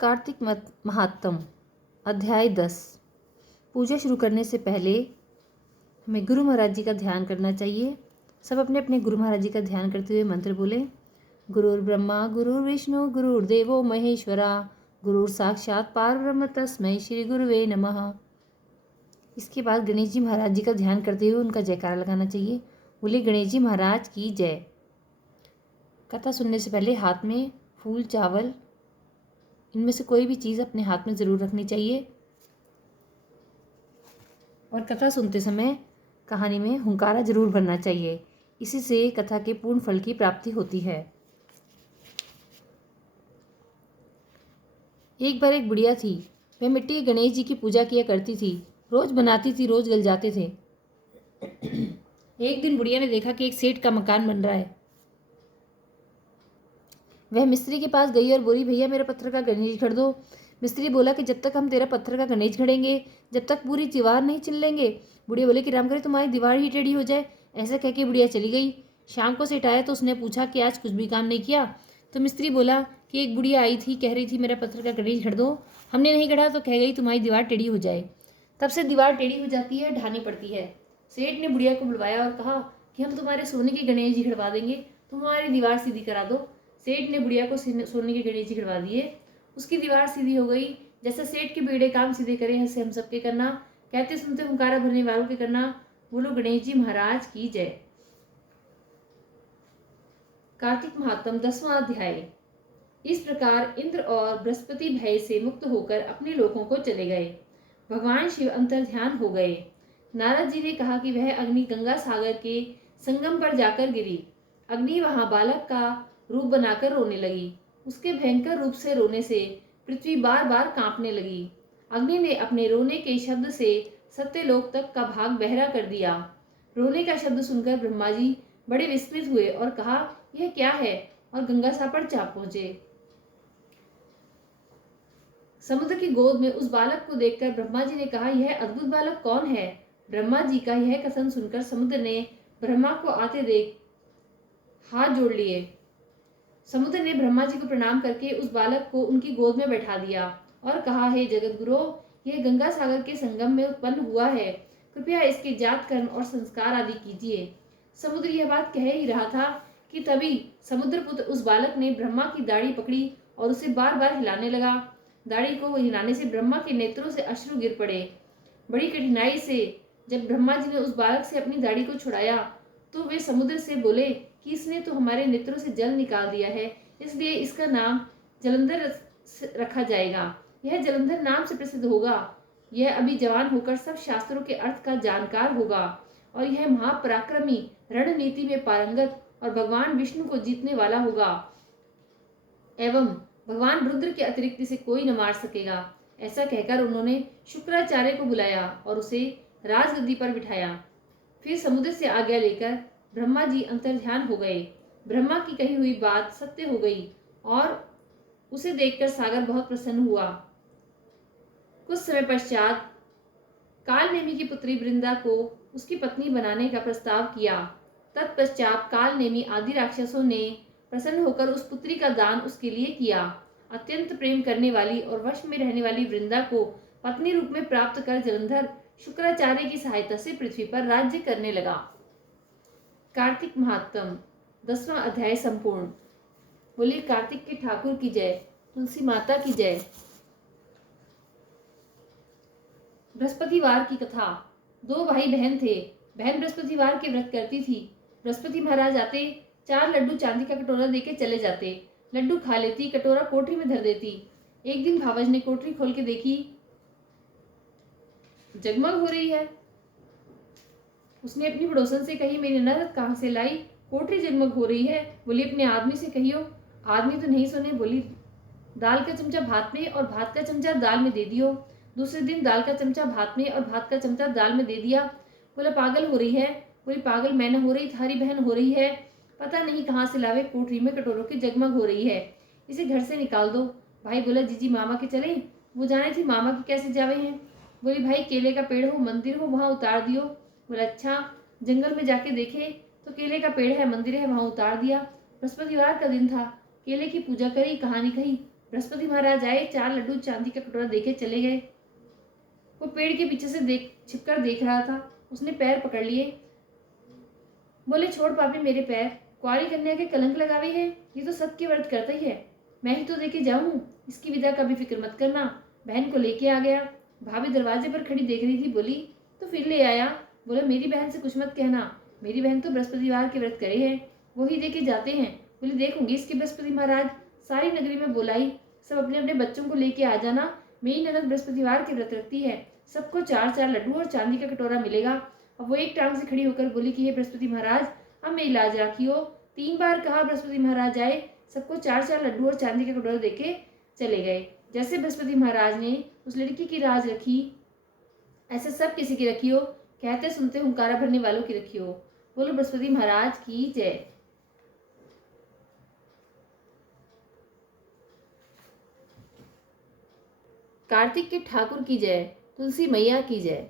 कार्तिक महात्म अध्याय 10। पूजा शुरू करने से पहले हमें गुरु महाराज जी का ध्यान करना चाहिए। सब अपने अपने गुरु महाराज जी का ध्यान करते हुए मंत्र बोले। गुरुर् ब्रह्मा गुरुर्विष्णु गुरुर्देवो महेश्वरा गुरुर साक्षात पारब्रह्म तस्मै श्री गुरुवे नमः। इसके बाद गणेश जी महाराज जी का ध्यान करते हुए उनका जयकारा लगाना चाहिए। बोले गणेश जी महाराज की जय। कथा सुनने से पहले हाथ में फूल चावल इनमें से कोई भी चीज़ अपने हाथ में ज़रूर रखनी चाहिए और कथा सुनते समय कहानी में हुंकारा जरूर भरना चाहिए। इसी से कथा के पूर्ण फल की प्राप्ति होती है। एक बार एक बुढ़िया थी। वह मिट्टी के गणेश जी की पूजा किया करती थी। रोज बनाती थी, रोज गल जाते थे। एक दिन बुढ़िया ने देखा कि एक सेठ का मकान बन रहा है। वह मिस्त्री के पास गई और बोली, भैया मेरा पत्थर का गणेश गढ़ दो। मिस्त्री बोला कि जब तक हम तेरा पत्थर का गणेश गढ़ेंगे जब तक पूरी दीवार नहीं चिन लेंगे। बुढ़िया बोले कि राम करे तुम्हारी दीवार ही टेढ़ी हो जाए। ऐसा कह के बुढ़िया चली गई। शाम को सेठ आया तो उसने पूछा कि आज कुछ भी काम नहीं किया। तो मिस्त्री बोला कि एक बुढ़िया आई थी, कह रही थी मेरा पत्थर का गणेश गढ़ दो। हमने नहीं गढ़ा तो कह गई तुम्हारी दीवार टेढ़ी हो जाए। तब से दीवार टेढ़ी हो जाती है, ढानी पड़ती है। सेठ ने बुढ़िया को बुलवाया और कहा कि हम तुम्हारे सोने के गणेश जी गढ़वा देंगे, तुम हमारी दीवार सीधी करा दो। सेठ ने बुढ़िया को सोने के गणेश जी गढ़वा दिए। उसकी दीवार सीधी हो गई। जैसे सेठ के बेड़े काम सीधे करें ऐसे हम सबके करना। कहते सुनते हुंकारा भरने वालों के करना। बोलो गणेश जी महाराज की जय। कार्तिक महात्म 10वां अध्याय। इस प्रकार इंद्र और बृहस्पति भय से मुक्त होकर अपने लोकों को चले गए। भगवान शिव अंतर्ध्यान हो गए। नारद जी ने कहा कि वह अग्नि गंगा सागर के संगम पर जाकर गिरी। अग्नि वहां बालक का रूप बनाकर रोने लगी। उसके भयंकर रूप से रोने से पृथ्वी बार बार कांपने लगी। अग्नि ने अपने रोने के शब्द से सत्यलोक तक का भाग बहरा कर दिया। रोने का शब्द सुनकर ब्रह्मा जी बड़े विस्मित हुए और कहा यह क्या है, और गंगा सापर जा पहुंचे। समुद्र की गोद में उस बालक को देखकर ब्रह्मा जी ने कहा यह अद्भुत बालक कौन है। ब्रह्मा जी का यह कथन सुनकर समुद्र ने ब्रह्मा को आते देख हाथ जोड़ लिए। समुद्र ने ब्रह्मा जी को प्रणाम करके उस बालक को उनकी गोद में बैठा दिया और कहा, हे जगत गुरु, यह गंगा सागर के संगम में उत्पन्न हुआ है, कृपया इसके जात कर्म और संस्कार आदि कीजिए। समुद्र यह बात कह ही रहा था कि तभी समुद्रपुत्र उस बालक ने ब्रह्मा की दाढ़ी पकड़ी और उसे बार बार हिलाने लगा। दाढ़ी को हिलाने से ब्रह्मा के नेत्रों से अश्रु गिर पड़े। बड़ी कठिनाई से जब ब्रह्मा जी ने उस बालक से अपनी दाढ़ी को छुड़ाया तो वे समुद्र से बोले कि इसने तो हमारे नेत्रों से जल निकाल दिया है, इसलिए इसका नाम जलंधर रखा जाएगा। यह जलंधर नाम से प्रसिद्ध होगा। यह अभी जवान होकर सब शास्त्रों के अर्थ का जानकार होगा और यह महापराक्रमी, रणनीति में पारंगत और भगवान विष्णु को जीतने वाला होगा एवं भगवान रुद्र के अतिरिक्त इसे कोई न मार सकेगा। ऐसा कहकर उन्होंने शुक्राचार्य को बुलाया और उसे राजगद्दी पर बिठाया। फिर समुद्र से आज्ञा लेकर ब्रह्मा जी अंतर्ध्यान हो गए। ब्रह्मा की कही हुई बात सत्य हो गई और उसे देखकर सागर बहुत प्रसन्न हुआ। कुछ समय पश्चात कालनेमी की पुत्री वृंदा को उसकी पत्नी बनाने का प्रस्ताव किया। तत्पश्चात कालनेमी आदि राक्षसों ने प्रसन्न होकर उस पुत्री का दान उसके लिए किया। अत्यंत प्रेम करने वाली और वश में रहने वाली वृंदा को पत्नी रूप में प्राप्त कर जलंधर शुक्राचार्य की सहायता से पृथ्वी पर राज्य करने लगा। कार्तिक महात्म 10वां अध्याय संपूर्ण। बोलिए कार्तिक के ठाकुर की जय, तुलसी माता की जय। बृहस्पतिवार की कथा। दो भाई बहन थे। बहन बृहस्पतिवार के व्रत करती थी। बृहस्पति महाराज आते, 4 लड्डू चांदी का कटोरा देके चले जाते। लड्डू खा लेती, कटोरा कोठरी में धर देती। एक दिन भावज ने कोठरी खोल के देखी, जगमग हो रही है। उसने अपनी पड़ोसन से कही, मेरी ननद कहाँ से लाई, कोठरी जगमग हो रही है। बोली अपने आदमी से कहियो। आदमी तो नहीं सुने। बोली दाल का चमचा भात में और भात का चमचा दाल में दे दियो। दूसरे दिन दाल का चमचा भात में और भात का चमचा दाल में दे दिया। बोला पागल हो रही है। बोली पागल मैं न हो रही, थारी बहन हो रही है। पता नहीं कहाँ से लावे, कोठरी में कटोरों की जगमग हो रही है, इसे घर से निकाल दो। भाई बोला जीजी मामा के चले। वो जाने थी मामा के कैसे जावे हैं। बोली भाई केले का पेड़ हो, मंदिर हो, वहां उतार दियो। बोला अच्छा। जंगल में जाके देखे तो केले का पेड़ है, मंदिर है, वहां उतार दिया। बृहस्पतिवार का दिन था। केले की पूजा करी, कहानी कही। बृहस्पति महाराज आए, 4 लड्डू चांदी का कटोरा देके चले गए। वो पेड़ के पीछे से छिपकर देख रहा था। उसने पैर पकड़ लिए, बोले, छोड़ पापी मेरे पैर, कुंवारी कन्या के कलंक लगावी है, ये तो सत्य व्रत करता ही है, मैं ही तो देके जाऊं, इसकी विदा का भी फिक्र मत करना। बहन को लेके आ गया। भाभी दरवाजे पर खड़ी देख रही थी, बोली, तो फिर ले आया? बोला, मेरी बहन से कुछ मत कहना, मेरी बहन तो बृहस्पतिवार के व्रत करे है, वो ही देके जाते हैं। बोली, देखूंगी इसके बृहस्पति महाराज। सारी नगरी में बुलाई, सब अपने अपने बच्चों को लेके आ जाना, मेरी ननद बृहस्पतिवार के व्रत रखती है, सबको 4-4 लड्डू और चांदी का कटोरा मिलेगा। अब वो एक टांग से खड़ी होकर बोली कि हे बृहस्पति महाराज, अब मेरी लाज राखियो। 3 बार कहा, बृहस्पति महाराज आए, सबको 4-4 लड्डू और चांदी का कटोरा देके चले गए। जैसे बृहस्पति महाराज ने उस लड़की की राज रखी, ऐसे सब किसी की रखी हो, कहते सुनते हुंकारा भरने वालों की रखी हो। बोलो बृहस्पति महाराज की जय। कार्तिक के ठाकुर की जय, तुलसी मैया की जय।